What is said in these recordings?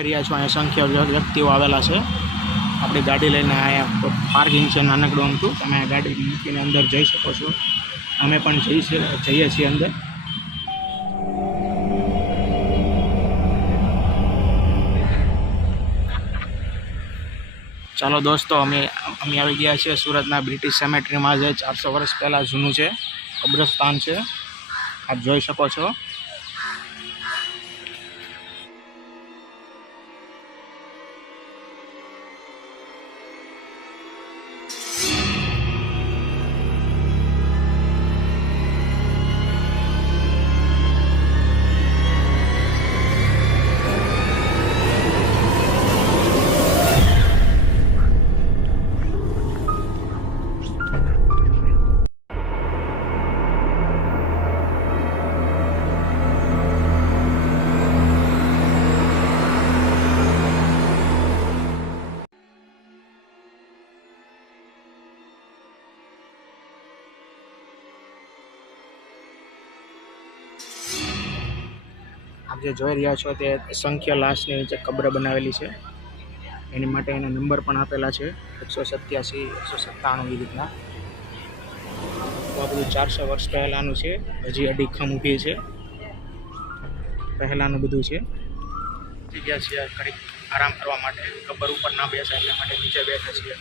જોઈ રહ્યા છો અહીંયા સંખ્યા વ્યક્તિઓ આવેલા છે. આપણી ગાડી લઈને અહીંયા પાર્કિંગ છે નાનકડું અમથું. તમે ગાડી મૂકીને અંદર જઈ શકો છો. અમે પણ જઈએ છીએ અંદર. ચાલો દોસ્તો, અમે આવી ગયા છીએ સુરતના બ્રિટિશ સેમેટ્રીમાં. જે 400 વર્ષ પહેલાં જૂનું છે, કબ્રસ્તાન છે. આપ જોઈ શકો છો. આપ જે જોઈ રહ્યા છો તે અસંખ્ય લાશની નીચે કબ્ર બનાવેલી છે. એની માટે એના નંબર પણ આપેલા છે, 187, 197 એ રીતના. તો આ બધું 400 વર્ષ પહેલાંનું છે. હજી અડીખમ ઊભી છે, પહેલાંનું બધું છે. જગ્યા છે ઘડીક આરામ કરવા માટે. કબ્ર ઉપર ના બેસાય એટલા માટે નીચે બેઠા છીએ.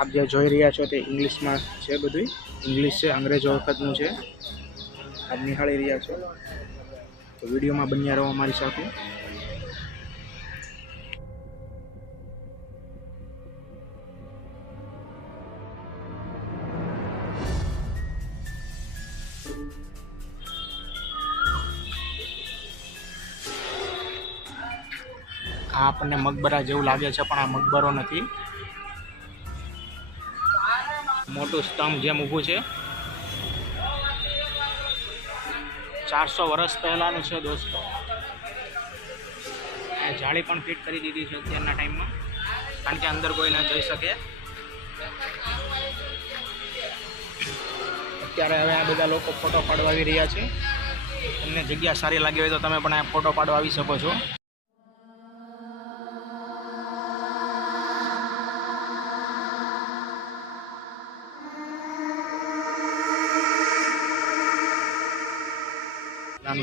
આપ જે જોઈ રહ્યા છો તે ઇંગ્લિશમાં છે. બધું ઇંગ્લિશ છે, અંગ્રેજો વખતનું છે. આપ નિહાળી રહ્યા છો. તો વિડીયોમાં બન્યા રહો અમારી સાથે. આ આપણને મકબરા જેવું લાગે છે, પણ આ મકબરો નથી. મોટું સ્તંભ જેમ ઊભું છે, 400 વર્ષ પહેલાંનું છે દોસ્તો. જાળી પણ ફિટ કરી દીધી છે અત્યારના ટાઈમમાં, કારણ કે અંદર કોઈ ન જઈ શકે. અત્યારે હવે આ બધા લોકો ફોટો પાડવા આવી રહ્યા છે. તમને જગ્યા સારી લાગી હોય તો તમે પણ આ ફોટો પાડવા આવી શકો છો.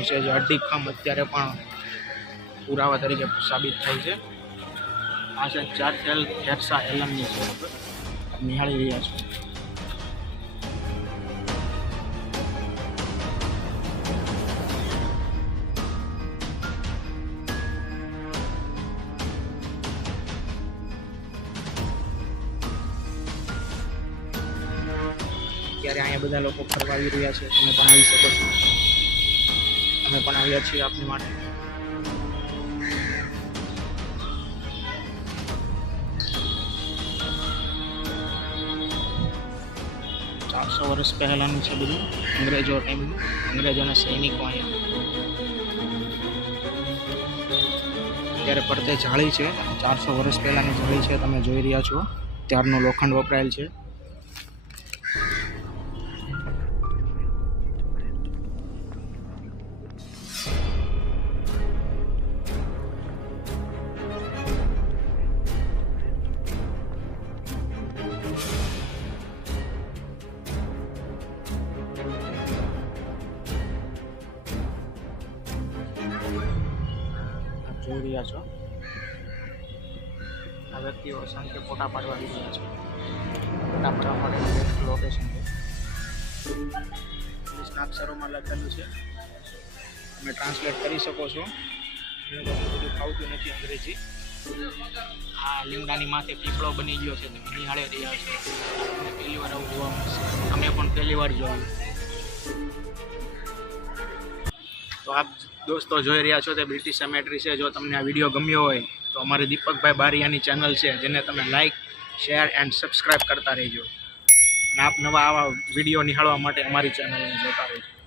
છે જે અડીખમ અત્યારે પણ પુરાવા તરીકે સાબિત થાય છે. આ છે ચારસેલ હેરસા એલમની છે, નિહાળી રહ્યા છો. અત્યારે અહીંયા બધા લોકો ફરવા આવી રહ્યા છે. તમે પણ આવી શકો છો. અમે પણ આવ્યા છીએ આપની માટે. ચારસો વર્ષ પહેલાંનું છે બધું, અંગ્રેજો ટાઈમનું. અંગ્રેજોના સૈનિકો અહીંયા. અત્યારે પડતે જાળી છે, 400 વર્ષ પહેલાંની જાળી છે. તમે જોઈ રહ્યા છો, ત્યારનો લોખંડ વપરાયેલ છે. જોઈ રહ્યા છો આ વ્યક્તિઓ અસંખ્ય ફોટા પાડવા આવી રહ્યા છે. ફોટા પાડવા માટેનું બેસ્ટ લોકેશન છે. ઇંગ્લિશના અક્ષરોમાં લખેલું છે, તમે ટ્રાન્સલેટ કરી શકો છો. મને તો બધું ફાવતું નથી અંગ્રેજી. આ લીમડાની માથે પીપળો બની ગયો છે, તમે નિહાળી રહ્યા છો. તમને પહેલી વાર આવું જોવા મળશે. અમે પણ પહેલી વાર જોયું. તો આપ દોસ્તો જોઈ રહ્યા છો તે બ્રિટિશ સેમેટ્રી છે. જો તમને આ વિડીયો ગમ્યો હોય તો અમારી દીપકભાઈ બારિયાની ચેનલ છે, જેને તમે લાઇક, શેર એન્ડ સબસ્ક્રાઈબ કરતા રહેજો. અને આપ નવા આવા વિડીયો નિહાળવા માટે અમારી ચેનલને જોતા રહેજો.